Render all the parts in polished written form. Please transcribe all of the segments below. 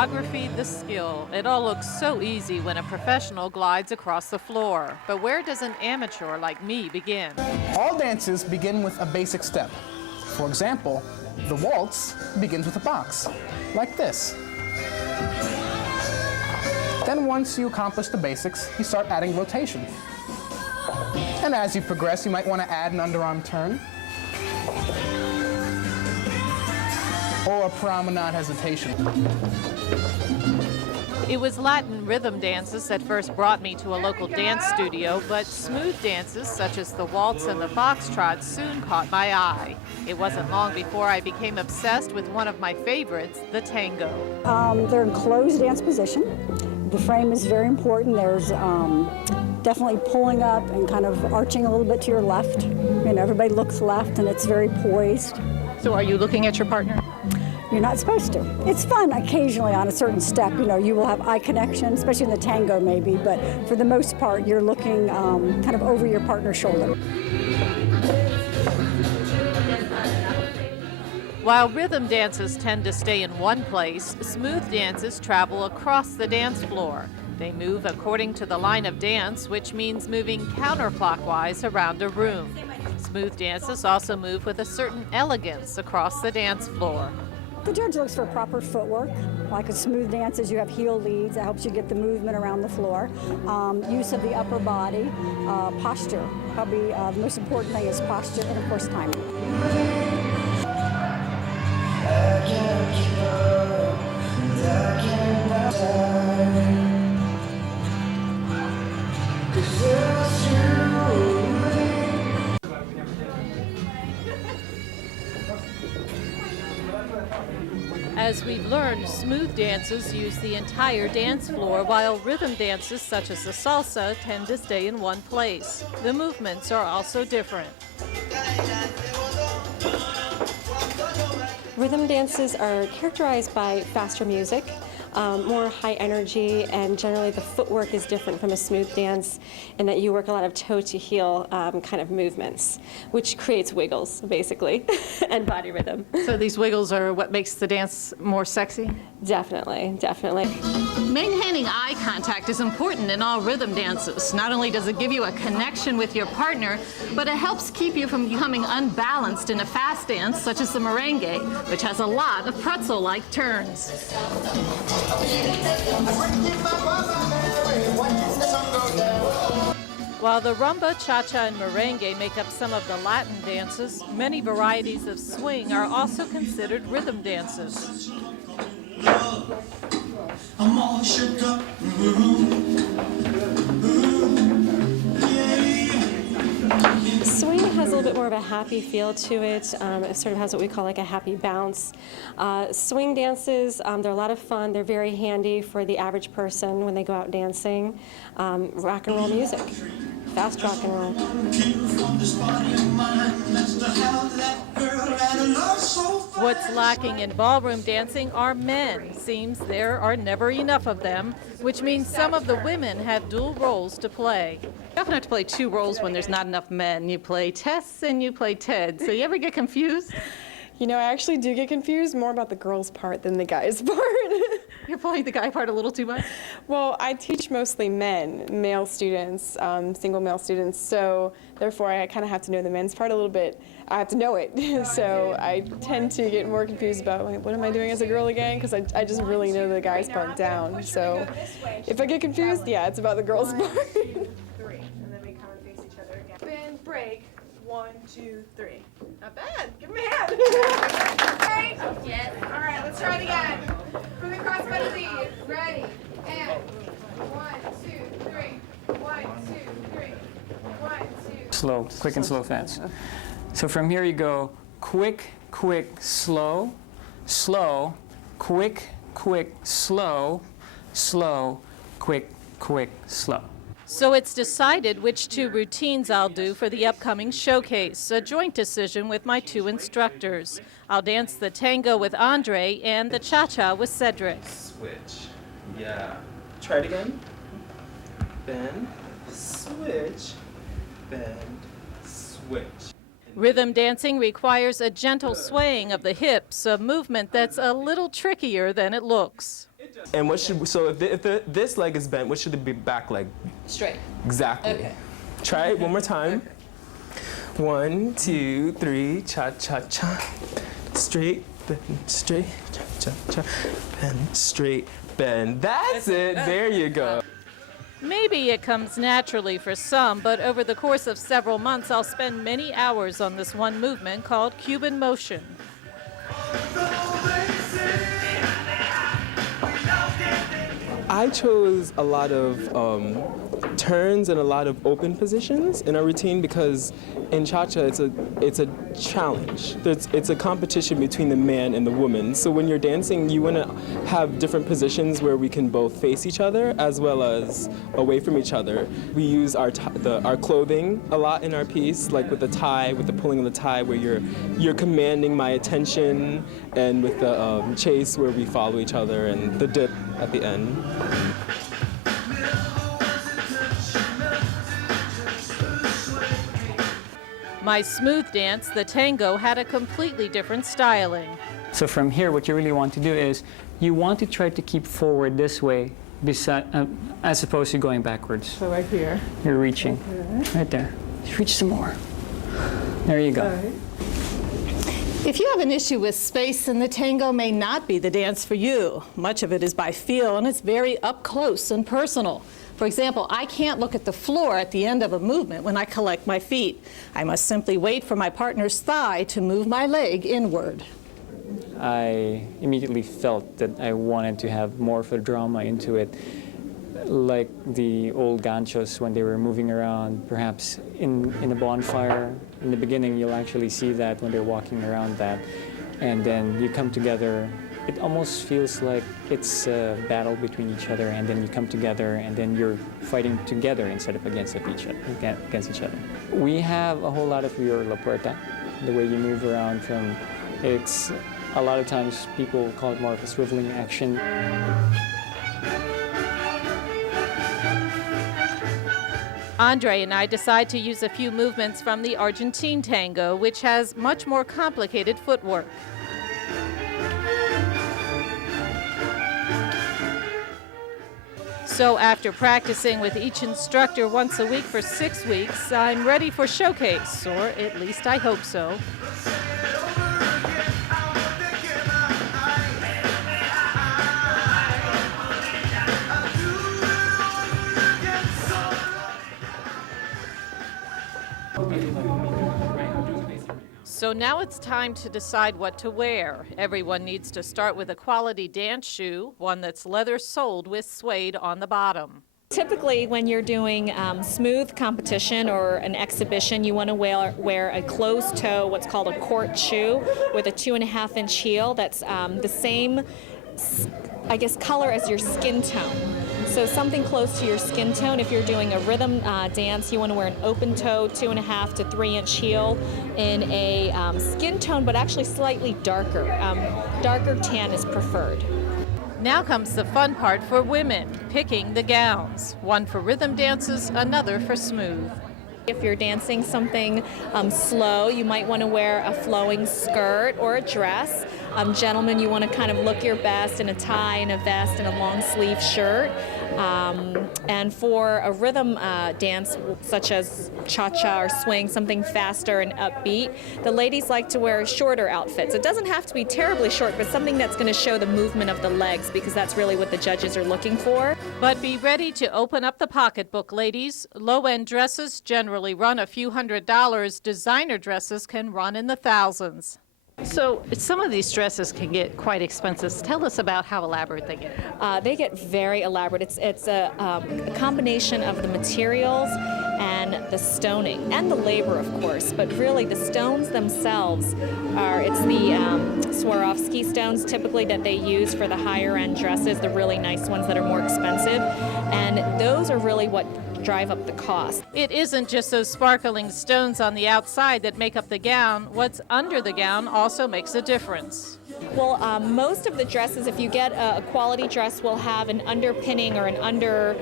choreography, the skill. It all looks so easy when a professional glides across the floor. But where does an amateur like me begin? All dances begin with a basic step. For example, the waltz begins with a box, like this. Then once you accomplish the basics, you start adding rotation. And as you progress, you might want to add an underarm turn, or a promenade hesitation. It was Latin rhythm dances that first brought me to a local dance studio, but smooth dances such as the waltz and the foxtrot soon caught my eye. It wasn't long before I became obsessed with one of my favorites, the tango. They're in closed dance position. The frame is very important. There's definitely pulling up and kind of arching a little bit to your left. You know, everybody looks left and it's very poised. So are you looking at your partner? You're not supposed to. It's fun occasionally on a certain step. You know, you will have eye connection, especially in the tango maybe, but for the most part, you're looking kind of over your partner's shoulder. While rhythm dances tend to stay in one place, smooth dances travel across the dance floor. They move according to the line of dance, which means moving counterclockwise around a room. Smooth dances also move with a certain elegance across the dance floor. The judge looks for proper footwork. Like a smooth dances, you have heel leads. That helps you get the movement around the floor. Use of the upper body, posture. Probably the most important thing is posture and, of course, timing. As we've learned, smooth dances use the entire dance floor, while rhythm dances such as the salsa tend to stay in one place. The movements are also different. Rhythm dances are characterized by faster music, more high energy, and generally the footwork is different from a smooth dance in that you work a lot of toe to heel kind of movements, which creates wiggles, basically, and body rhythm. So these wiggles are what makes the dance more sexy? Definitely, definitely. Maintaining eye contact is important in all rhythm dances. Not only does it give you a connection with your partner, but it helps keep you from becoming unbalanced in a fast dance such as the merengue, which has a lot of pretzel-like turns. While the rumba, cha-cha, and merengue make up some of the Latin dances, many varieties of swing are also considered rhythm dances. I'm all shook up. Swing has a little bit more of a happy feel to it. It sort of has what we call like a happy bounce. Swing dances, they're a lot of fun. They're very handy for the average person when they go out dancing. Rock and roll music, fast rock and roll. What's lacking in ballroom dancing are men. Seems there are never enough of them, which means some of the women have dual roles to play. You often have to play two roles when there's not enough men. You play Tess and you play Ted. So you ever get confused? You know, I actually do get confused more about the girls' part than the guys' part. You're playing the guy part a little too much? Well, I teach mostly men, male students, single male students, so therefore I kind of have to know the men's part a little bit. I have to know it, so I tend to get more confused about like, what am I doing as a girl again, because I just really know the guys' part down. So if I get confused, yeah, it's about the girls' part. 3, and then we come and face each other again. Spin, break, 1, 2, 3. Not bad. Give me a hand. Okay? Yes. All right, let's try it again. Moving across by the lead. Ready? And 1, 2, 3. 1, 2, 3. 1, 2. Slow, quick and slow fast. So from here you go quick, quick, slow, slow, quick, quick, slow, slow, quick, quick, slow. So it's decided which two routines I'll do for the upcoming showcase, a joint decision with my two instructors. I'll dance the tango with Andre and the cha-cha with Cedric. Switch. Yeah. Try it again. Bend, switch, bend, switch. Rhythm dancing requires a gentle swaying of the hips, a movement that's a little trickier than it looks. And what should, so if this leg is bent, what should it be back leg? Straight. Exactly. Okay. Try it one more time. 1, 2, 3, cha-cha-cha. Straight, bend, straight, cha-cha-cha. Bend, straight, bend. That's it. There you go. Maybe it comes naturally for some, but over the course of several months, I'll spend many hours on this one movement called Cuban motion. I chose a lot of turns and a lot of open positions in our routine because in cha-cha it's a challenge. It's a competition between the man and the woman. So when you're dancing, you want to have different positions where we can both face each other as well as away from each other. We use our clothing a lot in our piece, like with the tie, with the pulling of the tie, where you're commanding my attention, and with the chase where we follow each other, and the dip at the end. My smooth dance, the tango, had a completely different styling. So from here, what you really want to do is you want to try to keep forward this way as opposed to going backwards. So right here. You're reaching. Right there. Just reach some more. There you go. If you have an issue with space, then the tango may not be the dance for you. Much of it is by feel, and it's very up close and personal. For example, I can't look at the floor at the end of a movement when I collect my feet. I must simply wait for my partner's thigh to move my leg inward. I immediately felt that I wanted to have more of a drama into it, like the old ganchos when they were moving around, perhaps in a bonfire. In the beginning, you'll actually see that when they're walking around that, and then you come together. It almost feels like it's a battle between each other, and then you come together, and then you're fighting together instead of against each other. We have a whole lot of your La Puerta, the way you move around from. It's a lot of times people call it more of a swiveling action. Andre and I decide to use a few movements from the Argentine tango, which has much more complicated footwork. So after practicing with each instructor once a week for 6 weeks, I'm ready for showcase, or at least I hope so. So now it's time to decide what to wear. Everyone needs to start with a quality dance shoe, one that's leather-soled with suede on the bottom. Typically, when you're doing smooth competition or an exhibition, you want to wear a closed toe, what's called a court shoe, with a 2.5-inch heel that's the same, I guess, color as your skin tone. So something close to your skin tone. If you're doing a rhythm dance, you want to wear an open toe, 2.5 to 3-inch heel in a skin tone, but actually slightly darker. Darker tan is preferred. Now comes the fun part for women, picking the gowns. One for rhythm dances, another for smooth. If you're dancing something slow, you might want to wear a flowing skirt or a dress. Gentlemen, you want to kind of look your best in a tie and a vest and a long sleeve shirt. And for a rhythm dance, such as cha-cha or swing, something faster and upbeat, the ladies like to wear shorter outfits. It doesn't have to be terribly short, but something that's going to show the movement of the legs, because that's really what the judges are looking for. But be ready to open up the pocketbook, ladies. Low-end dresses generally run a few $100s. Designer dresses can run in the thousands. So some of these dresses can get quite expensive. Tell us about how elaborate they get. They get very elaborate. It's a combination of the materials and the stoning and the labor, of course. But really, the stones themselves it's the Swarovski stones typically that they use for the higher end dresses, the really nice ones that are more expensive. And those are really what drive up the cost. It isn't just those sparkling stones on the outside that make up the gown. What's under the gown also makes a difference. Well, most of the dresses, if you get a quality dress, will have an underpinning or an under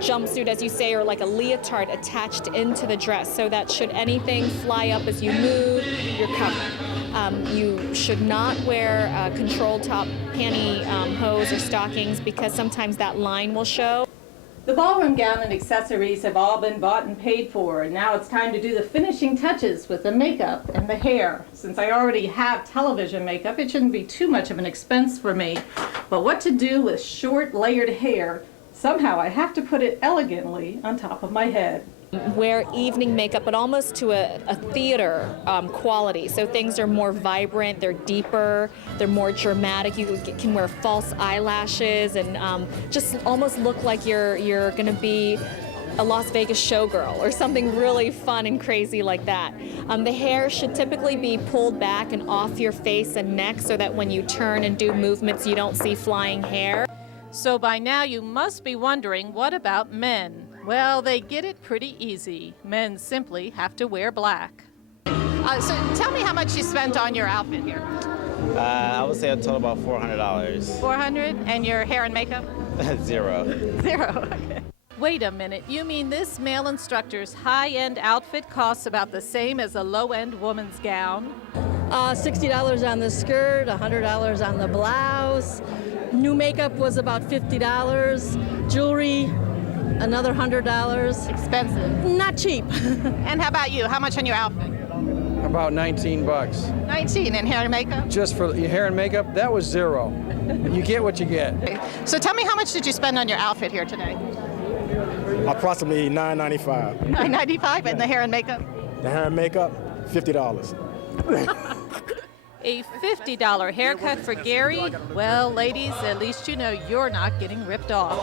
jumpsuit, as you say, or like a leotard attached into the dress, so that should anything fly up as you move, you're covered. You should not wear controlled top panty hose or stockings because sometimes that line will show. The ballroom gown and accessories have all been bought and paid for, and now it's time to do the finishing touches with the makeup and the hair. Since I already have television makeup, it shouldn't be too much of an expense for me. But what to do with short, layered hair? Somehow I have to put it elegantly on top of my head. Wear evening makeup, but almost to a theater quality. So things are more vibrant, they're deeper, they're more dramatic. You can wear false eyelashes and just almost look like you're going to be a Las Vegas showgirl or something really fun and crazy like that. The hair should typically be pulled back and off your face and neck so that when you turn and do movements, you don't see flying hair. So by now you must be wondering, what about men? Well, they get it pretty easy. Men simply have to wear black. So tell me how much you spent on your outfit here. I would say a total about $400. $400? And your hair and makeup? Zero. Zero, okay. Wait a minute, you mean this male instructor's high-end outfit costs about the same as a low-end woman's gown? $60 on the skirt, $100 on the blouse. New makeup was about $50. Jewelry, another $100. Expensive. Not cheap. And how about you? How much on your outfit? About 19 bucks. 19, and hair and makeup? Just for your hair and makeup, that was zero. You get what you get. So tell me, how much did you spend on your outfit here today? Approximately $9.95. $9.95, and the hair and makeup? The hair and makeup, $50. A $50 haircut for Gary? Well, ladies, at least you know you're not getting ripped off.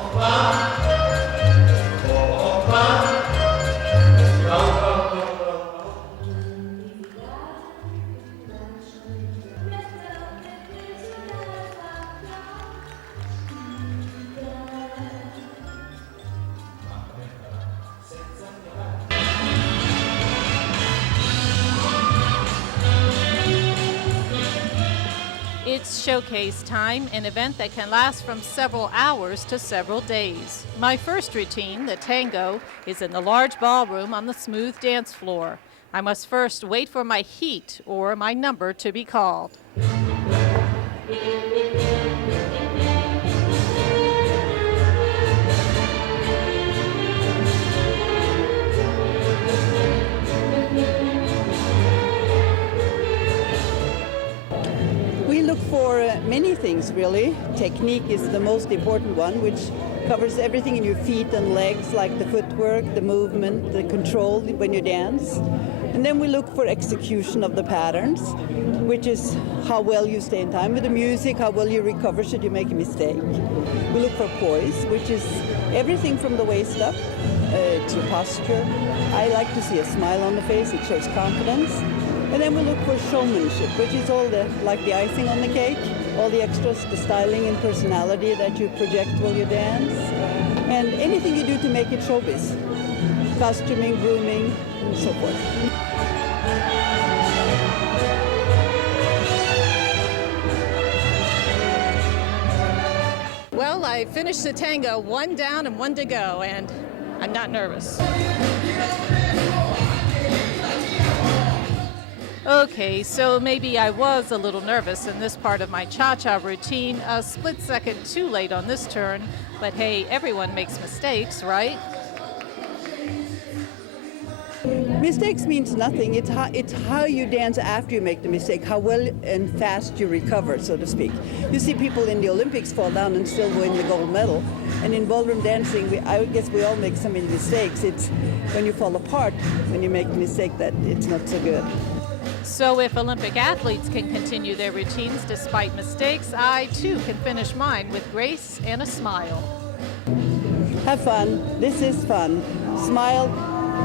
It's showcase time, an event that can last from several hours to several days. My first routine, the tango, is in the large ballroom on the smooth dance floor. I must first wait for my heat or my number to be called. We look for many things, really. Technique is the most important one, which covers everything in your feet and legs, like the footwork, the movement, the control when you dance. And then we look for execution of the patterns, which is how well you stay in time with the music, how well you recover should you make a mistake. We look for poise, which is everything from the waist up to posture. I like to see a smile on the face, it shows confidence. And then we look for showmanship, which is all like the icing on the cake, all the extras, the styling and personality that you project while you dance, and anything you do to make it showbiz, costuming, grooming, and so forth. Well, I finished the tango, one down and one to go, and I'm not nervous. Okay, so maybe I was a little nervous in this part of my cha-cha routine, a split second too late on this turn, but hey, everyone makes mistakes, right? Mistakes means nothing. It's how you dance after you make the mistake, how well and fast you recover, so to speak. You see people in the Olympics fall down and still win the gold medal. And in ballroom dancing, I guess we all make so many mistakes. It's when you fall apart, when you make a mistake, that it's not so good. So if Olympic athletes can continue their routines despite mistakes, I too can finish mine with grace and a smile. Have fun. This is fun. Smile.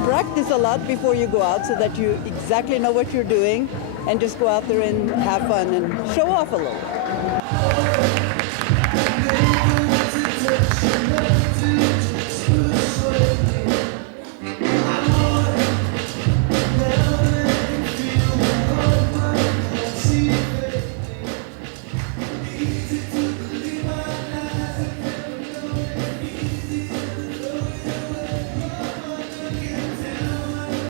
Practice a lot before you go out so that you exactly know what you're doing, and just go out there and have fun and show off a little.